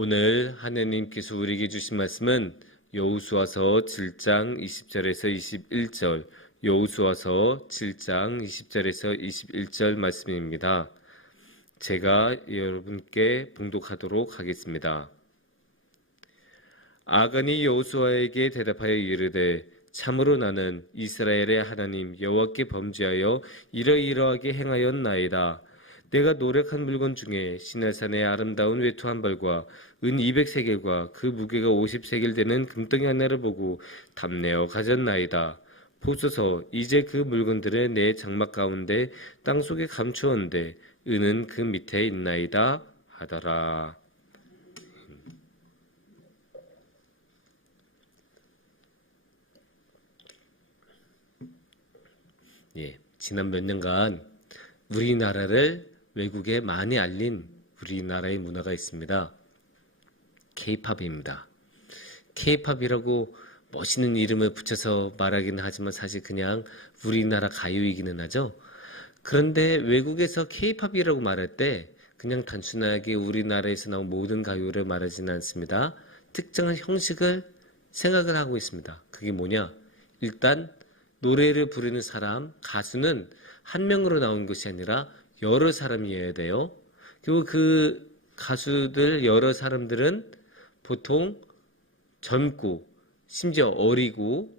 오늘 하느님께서 우리에게 주신 말씀은 여호수아서 7장 20절에서 21절, 여호수아서 7장 20절에서 21절 말씀입니다. 제가 여러분께 봉독하도록 하겠습니다. 아간이 여호수아에게 대답하여 이르되 참으로 나는 이스라엘의 하나님 여호와께 범죄하여 이러이러하게 행하였나이다. 내가 노력한 물건 중에 시내산의 아름다운 외투 한 벌과 은 200세겔과 그 무게가 50세겔 되는 금덩이 하나를 보고 탐내어 가졌나이다. 보소서, 이제 그 물건들을 내 장막 가운데 땅속에 감추었는데 은은 그 밑에 있나이다 하더라. 지난 몇 년간 우리나라를 외국에 많이 알린 우리나라의 문화가 있습니다. K-팝입니다. K-팝이라고 멋있는 이름을 붙여서 말하기는 하지만 사실 그냥 우리나라 가요이기는 하죠. 그런데 외국에서 K-팝이라고 말할 때 그냥 단순하게 우리나라에서 나온 모든 가요를 말하지는 않습니다. 특정한 형식을 생각을 하고 있습니다. 그게 뭐냐? 일단 노래를 부르는 사람, 가수는 한 명으로 나온 것이 아니라 여러 사람이어야 돼요. 그리고 그 가수들 여러 사람들은 보통 젊고 심지어 어리고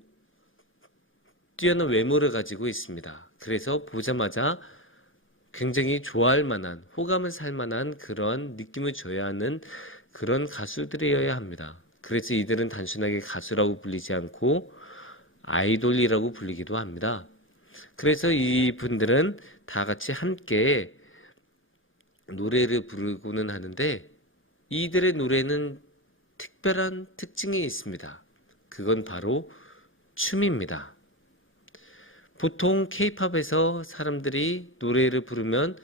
뛰어난 외모를 가지고 있습니다. 그래서 보자마자 굉장히 좋아할 만한, 호감을 살 만한 그런 느낌을 줘야 하는 그런 가수들이어야 합니다. 그래서 이들은 단순하게 가수라고 불리지 않고 아이돌이라고 불리기도 합니다. 그래서 이분들은 다 같이 함께 노래를 부르고는 하는데 이들의 노래는 특별한 특징이 있습니다. 그건 바로 춤입니다. 보통 K-팝에서 사람들이 노래를 부르면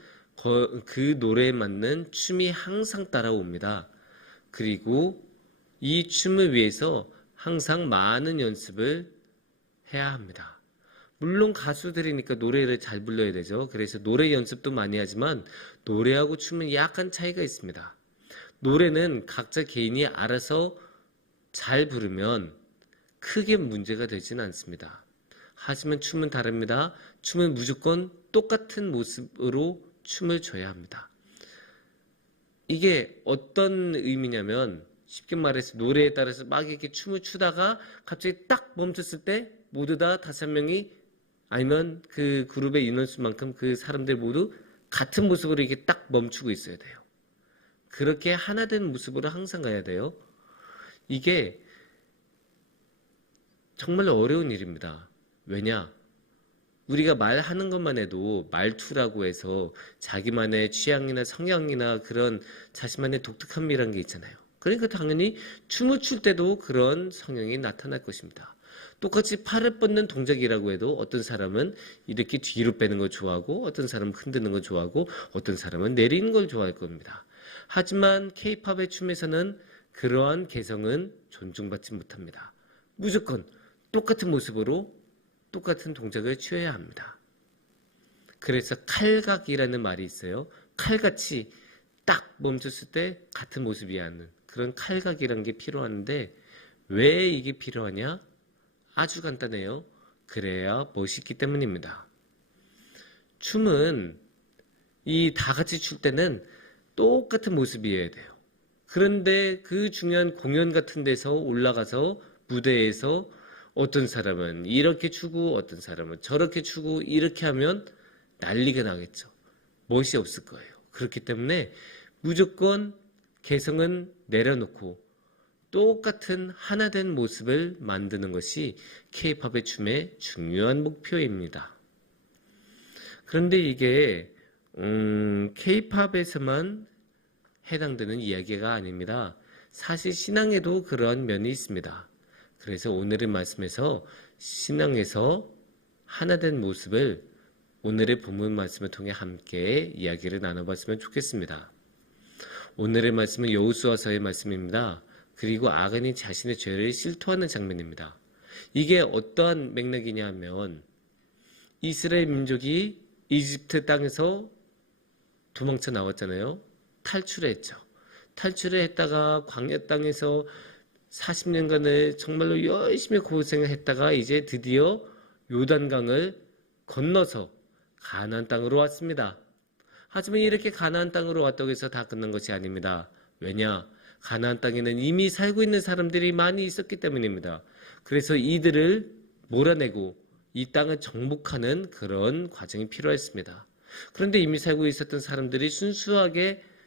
그 노래에 맞는 춤이 항상 따라옵니다. 그리고 이 춤을 위해서 항상 많은 연습을 해야 합니다. 물론 가수들이니까 노래를 잘 불러야 되죠. 그래서 노래 연습도 많이 하지만 노래하고 춤은 약간 차이가 있습니다. 노래는 각자 개인이 알아서 잘 부르면 크게 문제가 되지는 않습니다. 하지만 춤은 다릅니다. 춤은 무조건 똑같은 모습으로 춤을 춰야 합니다. 이게 어떤 의미냐면 쉽게 말해서 노래에 따라서 막 이렇게 춤을 추다가 갑자기 딱 멈췄을 때 모두 다 5명이 아니면 그 그룹의 인원수만큼 그 사람들 모두 같은 모습으로 이렇게 딱 멈추고 있어야 돼요. 그렇게 하나 된 모습으로 항상 가야 돼요. 이게 정말 어려운 일입니다. 왜냐? 우리가 말하는 것만 해도 말투라고 해서 자기만의 취향이나 성향이나 그런 자신만의 독특함이라는 게 있잖아요. 그러니까 당연히 춤을 출 때도 그런 성향이 나타날 것입니다. 똑같이 팔을 뻗는 동작이라고 해도 어떤 사람은 이렇게 뒤로 빼는 걸 좋아하고 어떤 사람은 흔드는 걸 좋아하고 어떤 사람은 내리는 걸 좋아할 겁니다. 하지만 K-팝의 춤에서는 그러한 개성은 존중받지 못합니다. 무조건 똑같은 모습으로 똑같은 동작을 취해야 합니다. 그래서 칼각이라는 말이 있어요. 칼같이 딱 멈췄을 때 같은 모습이어야 하는 그런 칼각이라는 게 필요한데 왜 이게 필요하냐? 아주 간단해요. 그래야 멋있기 때문입니다. 춤은 이 다 같이 출 때는 똑같은 모습이어야 돼요. 그런데 그 중요한 공연 같은 데서 올라가서 무대에서 어떤 사람은 이렇게 추고 어떤 사람은 저렇게 추고 이렇게 하면 난리가 나겠죠. 멋이 없을 거예요. 그렇기 때문에 무조건 개성은 내려놓고 똑같은 하나 된 모습을 만드는 것이 K-팝의 춤의 중요한 목표입니다. 그런데 이게 K-팝에서만 해당되는 이야기가 아닙니다. 사실 신앙에도 그런 면이 있습니다. 그래서 오늘의 말씀에서 신앙에서 하나 된 모습을 오늘의 본문 말씀을 통해 함께 이야기를 나눠봤으면 좋겠습니다. 오늘의 말씀은 여호수아서의 말씀입니다. 그리고 아간이 자신의 죄를 실토하는 장면입니다. 이게 어떠한 맥락이냐 하면 이스라엘 민족이 이집트 땅에서 도망쳐 나왔잖아요. 탈출했죠. 탈출을 했다가 광야 땅에서 40년간을 정말로 열심히 고생을 했다가 이제 드디어 요단강을 건너서 가나안 땅으로 왔습니다. 하지만 이렇게 가나안 땅으로 왔다고 해서 다 끝난 것이 아닙니다. 왜냐? 가나안 땅에는 이미 살고 있는 사람들이 많이 있었기 때문입니다. 그래서 이들을 몰아내고 이 땅을 정복하는 그런 과정이 필요했습니다. 그런데 이미 살고 있었던 사람들이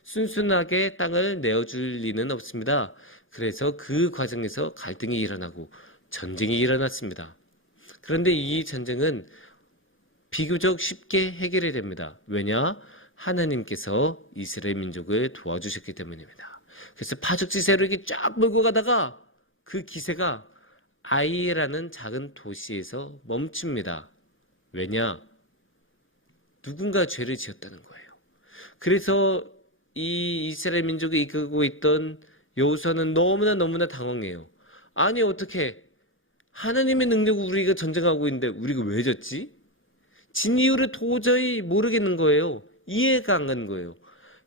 순순하게 땅을 내어줄 리는 없습니다. 그래서 그 과정에서 갈등이 일어나고 전쟁이 일어났습니다. 그런데 이 전쟁은 비교적 쉽게 해결이 됩니다. 왜냐? 하나님께서 이스라엘 민족을 도와주셨기 때문입니다. 그래서 파죽지세로 이렇게 쫙 몰고 가다가 그 기세가 아이라는 작은 도시에서 멈춥니다. 왜냐? 누군가 죄를 지었다는 거예요. 그래서 이 이스라엘 민족을 이끌고 있던 여호수아는 너무나 당황해요. 아니 어떻게 하나님의 능력으로 우리가 전쟁하고 있는데 우리가 왜 졌지? 진 이유를 도저히 모르겠는 거예요. 이해가 안 가는 거예요.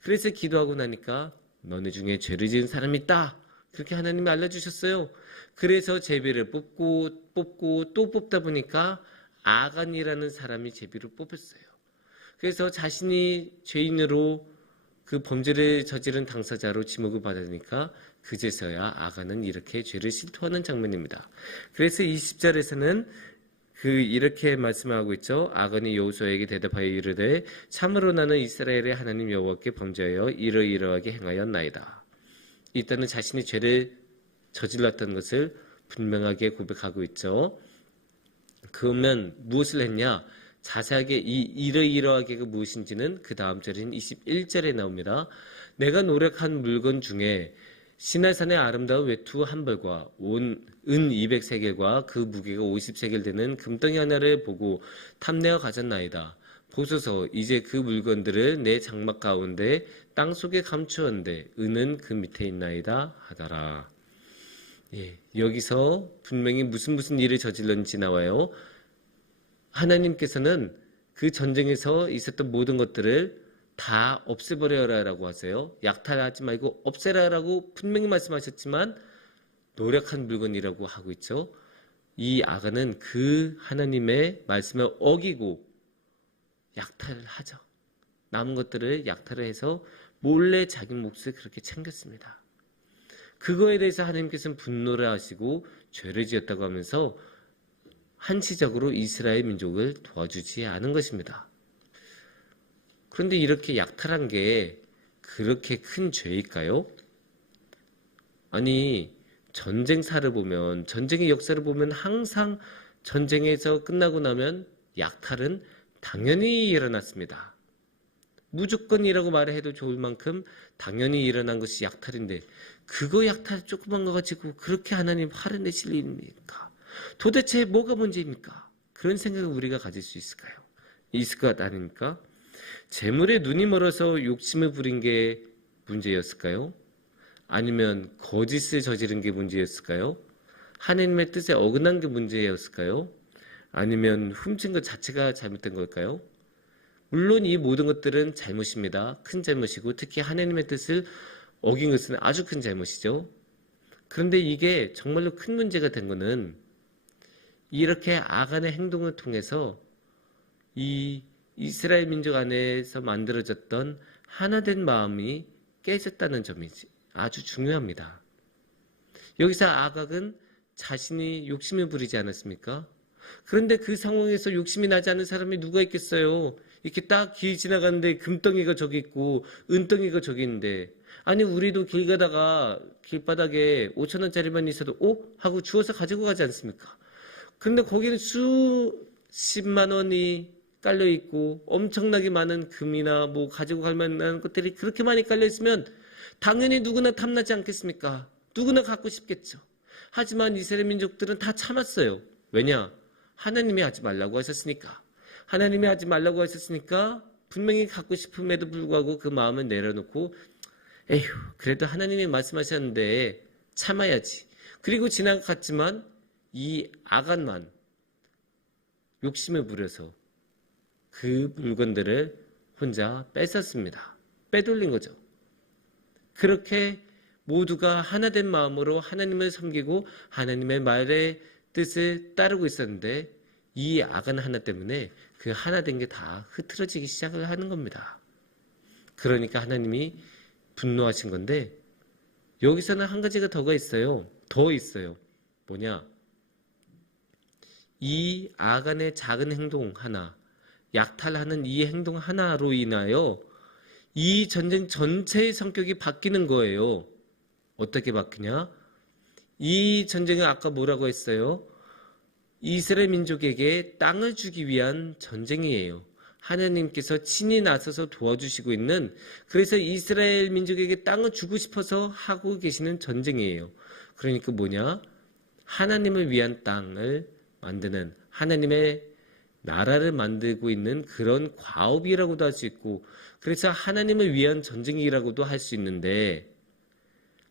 그래서 기도하고 나니까 너네 중에 죄를 지은 사람이 있다. 그렇게 하나님이 알려주셨어요. 그래서 제비를 뽑고 또 뽑다 보니까 아간이라는 사람이 제비로 뽑혔어요. 그래서 자신이 죄인으로 그 범죄를 저지른 당사자로 지목을 받으니까 그제서야 아간은 이렇게 죄를 실토하는 장면입니다. 그래서 20절에서는 이렇게 말씀하고 있죠. 아간이 여호수아에게 대답하여 이르되 참으로 나는 이스라엘의 하나님 여호와께 범죄하여 이러이러하게 행하였나이다. 이때는 자신이 죄를 저질렀던 것을 분명하게 고백하고 있죠. 그러면 무엇을 했냐? 자세하게 이러이러하게가 무엇인지는 그 다음 절인 21절에 나옵니다. 내가 노력한 물건 중에 시내산의 아름다운 외투 한 벌과 은 200세겔과 그 무게가 50세겔 되는 금덩이 하나를 보고 탐내어 가졌나이다. 보소서 이제 그 물건들을 내 장막 가운데 땅 속에 감추었는데 은은 그 밑에 있나이다 하더라. 예, 여기서 분명히 무슨 일을 저질렀는지 나와요. 하나님께서는 그 전쟁에서 있었던 모든 것들을 다 없애버려라라고 하세요. 약탈하지 말고 없애라라고 분명히 말씀하셨지만 노력한 물건이라고 하고 있죠. 이 아간은 그 하나님의 말씀을 어기고 약탈을 하죠. 남은 것들을 약탈을 해서 몰래 자기 몫을 그렇게 챙겼습니다. 그거에 대해서 하나님께서는 분노를 하시고 죄를 지었다고 하면서 한시적으로 이스라엘 민족을 도와주지 않은 것입니다. 그런데 이렇게 약탈한 게 그렇게 큰 죄일까요? 아니, 전쟁사를 보면, 전쟁의 역사를 보면 항상 전쟁에서 끝나고 나면 약탈은 당연히 일어났습니다. 무조건이라고 말해도 좋을 만큼 당연히 일어난 것이 약탈인데 그거 약탈 조그만 거 가지고 그렇게 하나님 화를 내실 일입니까? 도대체 뭐가 문제입니까? 그런 생각을 우리가 가질 수 있을까요? 있을 것 아닙니까? 재물에 눈이 멀어서 욕심을 부린 게 문제였을까요? 아니면 거짓을 저지른 게 문제였을까요? 하나님의 뜻에 어긋난 게 문제였을까요? 아니면 훔친 것 자체가 잘못된 걸까요? 물론 이 모든 것들은 잘못입니다. 큰 잘못이고 특히 하나님의 뜻을 어긴 것은 아주 큰 잘못이죠. 그런데 이게 정말로 큰 문제가 된 것은 이렇게 아간의 행동을 통해서 이 이스라엘 민족 안에서 만들어졌던 하나된 마음이 깨졌다는 점이 아주 중요합니다. 여기서 아각은 자신이 욕심을 부리지 않았습니까? 그런데 그 상황에서 욕심이 나지 않은 사람이 누가 있겠어요? 이렇게 딱 길 지나가는데 금덩이가 저기 있고 은덩이가 저기 있는데 아니 우리도 길 가다가 길바닥에 5,000원짜리만 있어도 하고 주워서 가지고 가지 않습니까? 근데 거기는 수십만 원이 깔려 있고 엄청나게 많은 금이나 뭐 가지고 갈 만한 것들이 그렇게 많이 깔려 있으면 당연히 누구나 탐나지 않겠습니까? 누구나 갖고 싶겠죠. 하지만 이스라엘 민족들은 다 참았어요. 왜냐? 하나님이 하지 말라고 하셨으니까. 하나님이 하지 말라고 하셨으니까 분명히 갖고 싶음에도 불구하고 그 마음을 내려놓고 에휴 그래도 하나님이 말씀하셨는데 참아야지. 그리고 지나갔지만 이 아간만 욕심을 부려서 그 물건들을 혼자 뺏었습니다. 빼돌린 거죠. 그렇게 모두가 하나된 마음으로 하나님을 섬기고 하나님의 말의 뜻을 따르고 있었는데 이 악한 하나 때문에 그 하나된 게 다 흐트러지기 시작을 하는 겁니다. 그러니까 하나님이 분노하신 건데 여기서는 한 가지가 더 있어요. 뭐냐? 이 아간의 작은 행동 하나, 약탈하는 이 행동 하나로 인하여 이 전쟁 전체의 성격이 바뀌는 거예요. 어떻게 바뀌냐? 이 전쟁은 아까 뭐라고 했어요? 이스라엘 민족에게 땅을 주기 위한 전쟁이에요. 하나님께서 친히 나서서 도와주시고 있는, 그래서 이스라엘 민족에게 땅을 주고 싶어서 하고 계시는 전쟁이에요. 그러니까 뭐냐? 하나님을 위한 땅을 만드는, 하나님의 나라를 만들고 있는 그런 과업이라고도 할 수 있고, 그래서 하나님을 위한 전쟁이라고도 할 수 있는데,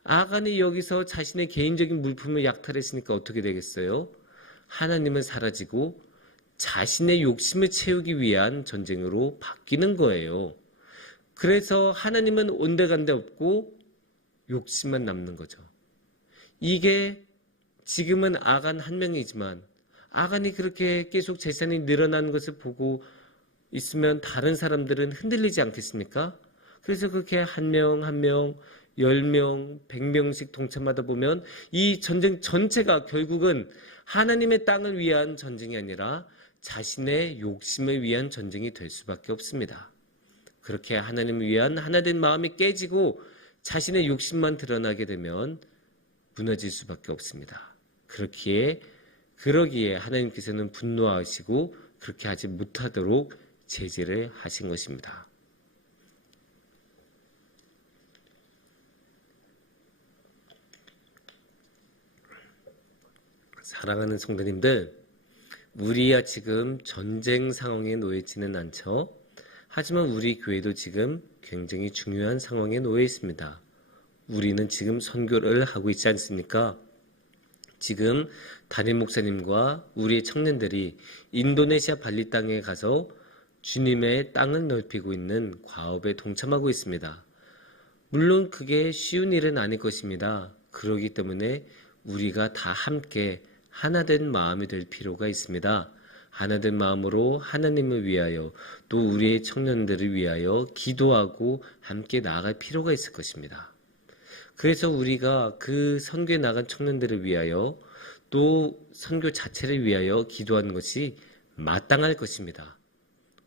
아간이 여기서 자신의 개인적인 물품을 약탈했으니까 어떻게 되겠어요? 하나님은 사라지고 자신의 욕심을 채우기 위한 전쟁으로 바뀌는 거예요. 그래서 하나님은 온데간데 없고 욕심만 남는 거죠. 이게 지금은 아간 한 명이지만 아간이 그렇게 계속 재산이 늘어나는 것을 보고 있으면 다른 사람들은 흔들리지 않겠습니까? 그래서 그렇게 한 명, 10명, 100명씩 동참하다 보면 이 전쟁 전체가 결국은 하나님의 땅을 위한 전쟁이 아니라 자신의 욕심을 위한 전쟁이 될 수밖에 없습니다. 그렇게 하나님을 위한 하나된 마음이 깨지고 자신의 욕심만 드러나게 되면 무너질 수밖에 없습니다. 그러기에 하나님께서는 분노하시고 그렇게 하지 못하도록 제재를 하신 것입니다. 사랑하는 성도님들, 우리야 지금 전쟁 상황에 놓여있지는 않죠. 하지만 우리 교회도 지금 굉장히 중요한 상황에 놓여 있습니다. 우리는 지금 선교를 하고 있지 않습니까? 지금 담임 목사님과 우리 청년들이 인도네시아 발리 땅에 가서 주님의 땅을 넓히고 있는 과업에 동참하고 있습니다. 물론 그게 쉬운 일은 아닐 것입니다. 그렇기 때문에 우리가 다 함께 하나된 마음이 될 필요가 있습니다. 하나된 마음으로 하나님을 위하여 또 우리의 청년들을 위하여 기도하고 함께 나아갈 필요가 있을 것입니다. 그래서 우리가 그 선교에 나간 청년들을 위하여 또 선교 자체를 위하여 기도하는 것이 마땅할 것입니다.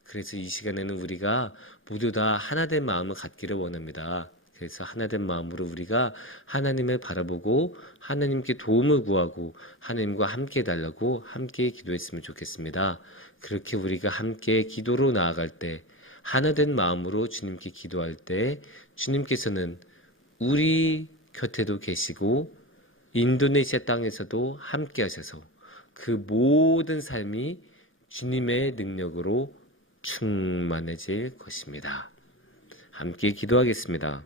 그래서 이 시간에는 우리가 모두 다 하나된 마음을 갖기를 원합니다. 그래서 하나된 마음으로 우리가 하나님을 바라보고 하나님께 도움을 구하고 하나님과 함께 해달라고 함께 기도했으면 좋겠습니다. 그렇게 우리가 함께 기도로 나아갈 때, 하나된 마음으로 주님께 기도할 때 주님께서는 우리 곁에도 계시고 인도네시아 땅에서도 함께 하셔서 그 모든 삶이 주님의 능력으로 충만해질 것입니다. 함께 기도하겠습니다.